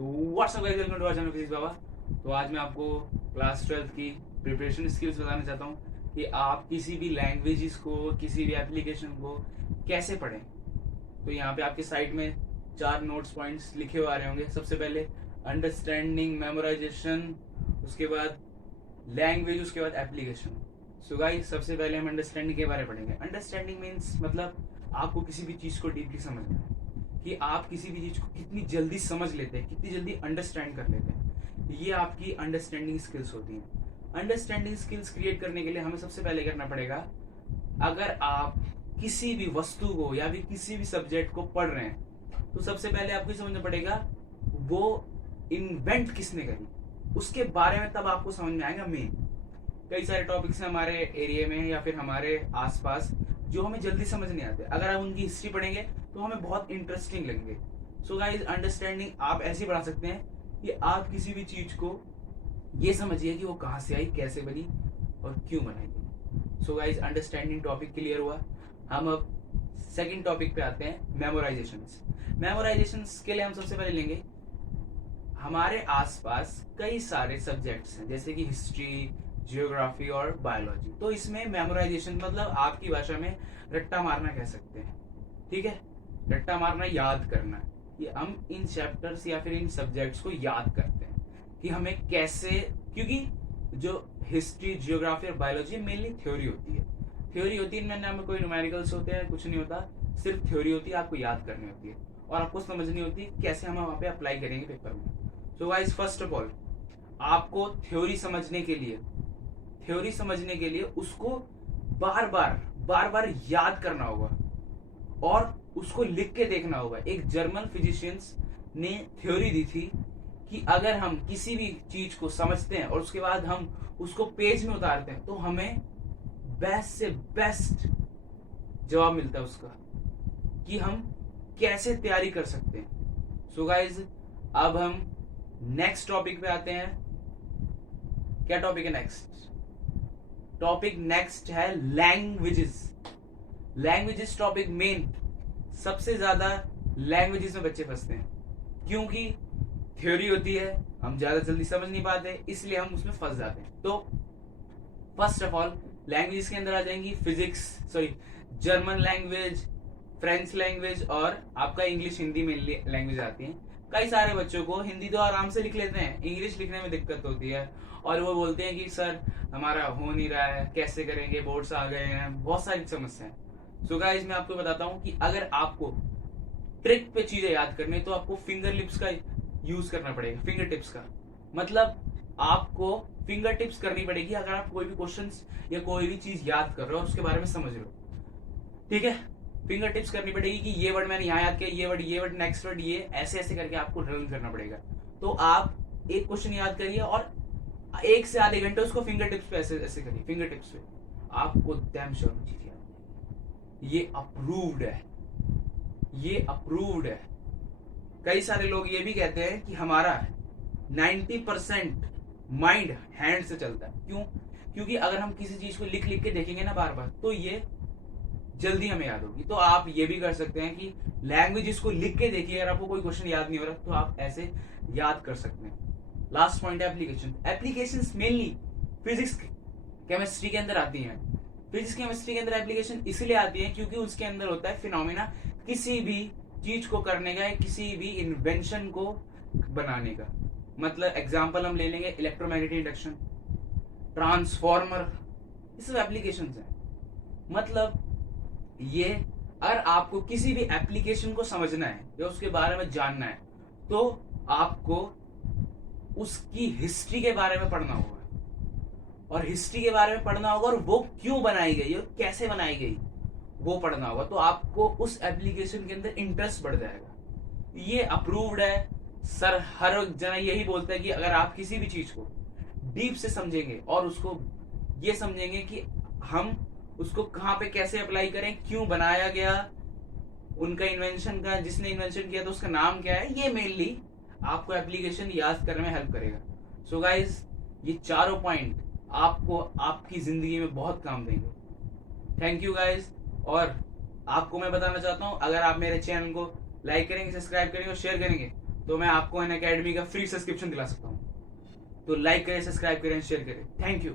So what's up guys, welcome to our channel physics Baba. तो आज मैं आपको क्लास 12 की प्रिपरेशन स्किल्स बताना चाहता हूँ कि आप किसी भी लैंग्वेजेस को, किसी भी एप्लीकेशन को कैसे पढ़ें। तो यहाँ पे आपके साइड में 4 नोट्स पॉइंट्स लिखे हुए आ रहे होंगे। सबसे पहले अंडरस्टैंडिंग, मेमोराइजेशन, उसके बाद लैंग्वेज, उसके बाद एप्लीकेशन। सो गाइस, सबसे पहले हम अंडरस्टैंडिंग के बारे में पढ़ेंगे। अंडरस्टैंडिंग मीन्स मतलब आपको किसी भी चीज को डीपली समझना है, कि आप किसी भी चीज को कितनी जल्दी समझ लेते हैं, कितनी जल्दी अंडरस्टैंड कर लेते हैं। ये आपकी अंडरस्टैंडिंग स्किल्स होती हैं। अंडरस्टैंडिंग स्किल्स क्रिएट करने के लिए हमें सबसे पहले करना पड़ेगा, अगर आप किसी भी वस्तु को या फिर किसी भी सब्जेक्ट को पढ़ रहे हैं तो सबसे पहले आपको समझना पड़ेगा वो इन्वेंट किसने करी, उसके बारे में तब आपको समझ में आएगा। मेन कई सारे टॉपिक्स हैं हमारे एरिया में या फिर हमारे आसपास जो हमें जल्दी समझ नहीं आते। अगर आप उनकी हिस्ट्री पढ़ेंगे तो हमें बहुत इंटरेस्टिंग लगेंगे। सो गाइस, अंडरस्टैंडिंग आप ऐसे बढ़ा सकते हैं कि आप किसी भी चीज को ये समझिए कि वो कहाँ से आई, कैसे बनी और क्यों बनाई गई। So guys, understanding topic clear हुआ। हम अब सेकंड टॉपिक पे आते हैं, मेमोराइजेशंस। मेमोराइजेशंस के लिए हम सबसे पहले लेंगे, हमारे आसपास कई सारे सब्जेक्ट्स हैं जैसे कि हिस्ट्री, जियोग्राफी और बायोलॉजी। तो इसमें मेमोराइजेशन मतलब आपकी भाषा में रट्टा मारना कह सकते हैं। ठीक है, रट्टा मारना, याद करना, कि हम इन चैप्टर्स या फिर इन सब्जेक्ट्स को याद करते हैं कि हमें कैसे, क्योंकि जो हिस्ट्री, जियोग्राफी और बायोलॉजी मेनली थ्योरी होती है। थ्योरी होती है, इनमें ना कोई न्यूमेरिकल्स होते हैं, कुछ नहीं होता, सिर्फ थ्योरी होती है, आपको याद करनी होती है और आपको समझनी होती है कैसे हम वहां पे अप्लाई करेंगे पेपर में। So guys, first of all आपको थ्योरी समझने के लिए उसको बार बार याद करना होगा और उसको लिख के देखना होगा। एक जर्मन फिजिशियंस ने थ्योरी दी थी कि अगर हम किसी भी चीज को समझते हैं और उसके बाद हम उसको पेज में उतारते हैं तो हमें बेस्ट से बेस्ट जवाब मिलता है उसका, कि हम कैसे तैयारी कर सकते हैं। सो गाइज, अब हम नेक्स्ट टॉपिक पे आते हैं। क्या टॉपिक है नेक्स्ट? टॉपिक नेक्स्ट है लैंग्वेजेस। लैंग्वेजेस टॉपिक मेन, सबसे ज्यादा लैंग्वेजेस में बच्चे फंसते हैं क्योंकि थ्योरी होती है, हम ज्यादा जल्दी समझ नहीं पाते, इसलिए हम उसमें फंस जाते हैं। तो फर्स्ट ऑफ ऑल लैंग्वेजेस के अंदर आ जाएंगी जर्मन लैंग्वेज, फ्रेंच लैंग्वेज और आपका इंग्लिश, हिंदी में लैंग्वेज आती है। कई सारे बच्चों को हिंदी तो आराम से लिख लेते हैं, इंग्लिश लिखने में दिक्कत होती है और वो बोलते हैं कि सर हमारा हो नहीं रहा है, कैसे करेंगे, बोर्ड्स आ गए हैं, बहुत सारी समस्याएं। सो गाइस, मैं आपको बताता हूं कि अगर आपको ट्रिक पे चीजें याद करनी है तो आपको फिंगर लिप्स का यूज करना पड़ेगा। फिंगर टिप्स का मतलब आपको फिंगर टिप्स करनी पड़ेगी अगर आप कोई भी क्वेश्चन या कोई भी चीज याद कर रहे हो और उसके बारे में समझ रहे हो। ठीक है, फिंगर टिप्स करनी पड़ेगी कि ये वर्ड मैंने यहाँ याद किया, ये वर्ड, नेक्स्ट वर्ड, ये ऐसे ऐसे करके आपको लर्न करना पड़ेगा। तो आप एक क्वेश्चन याद करिए और 1 से आधे घंटे उसको फिंगर टिप्स पे ऐसे ऐसे करिए। फिंगर टिप्स पे आपको डैम श्योर चीज याद आएगी। ये अप्रूव्ड है। कई सारे लोग ये भी कहते हैं कि हमारा 90% माइंड हैंड से चलता है। क्यों? क्योंकि अगर हम किसी चीज को लिख लिख के देखेंगे ना बार बार तो ये जल्दी हमें याद होगी। तो आप ये भी कर सकते हैं कि लैंग्वेज को लिख के देखिए, अगर आपको कोई क्वेश्चन याद नहीं हो रहा तो आप ऐसे याद कर सकते हैं। लास्ट पॉइंट है application. Applications mainly physics, chemistry के अंदर आती हैं। फिजिक्स, केमिस्ट्री के अंदर एप्लीकेशन इसलिए आती है क्योंकि उसके अंदर होता है फिनोमिना, किसी भी चीज को करने का, किसी भी इन्वेंशन को बनाने का। मतलब एग्जांपल हम ले लेंगे इलेक्ट्रोमैग्नेटिक इंडक्शन, ट्रांसफॉर्मर, ये सब एप्लीकेशंस हैं। मतलब ये, अगर आपको किसी भी एप्लीकेशन को समझना है या उसके बारे में जानना है तो आपको उसकी हिस्ट्री के बारे में पढ़ना होगा और हिस्ट्री के बारे में पढ़ना होगा और वो क्यों बनाई गई और कैसे बनाई गई वो पढ़ना होगा। तो आपको उस एप्लीकेशन के अंदर इंटरेस्ट बढ़ जाएगा। ये अप्रूव्ड है सर, हर जना यही बोलता है कि अगर आप किसी भी चीज को डीप से समझेंगे और उसको ये समझेंगे कि हम उसको कहाँ पे कैसे अप्लाई करें, क्यों बनाया गया, उनका इन्वेंशन का, जिसने इन्वेंशन किया तो उसका नाम क्या है, ये मेनली आपको एप्लीकेशन याद करने में हेल्प करेगा। सो गाइस, ये चारों पॉइंट आपको आपकी जिंदगी में बहुत काम देंगे। Thank you guys. और आपको मैं बताना चाहता हूं, अगर आप मेरे चैनल को लाइक करेंगे, सब्सक्राइब करेंगे और शेयर करेंगे तो मैं आपको अन अकेडमी का फ्री सब्सक्रिप्शन दिला सकता हूँ। तो लाइक करें, सब्सक्राइब करें, शेयर करें। Thank you.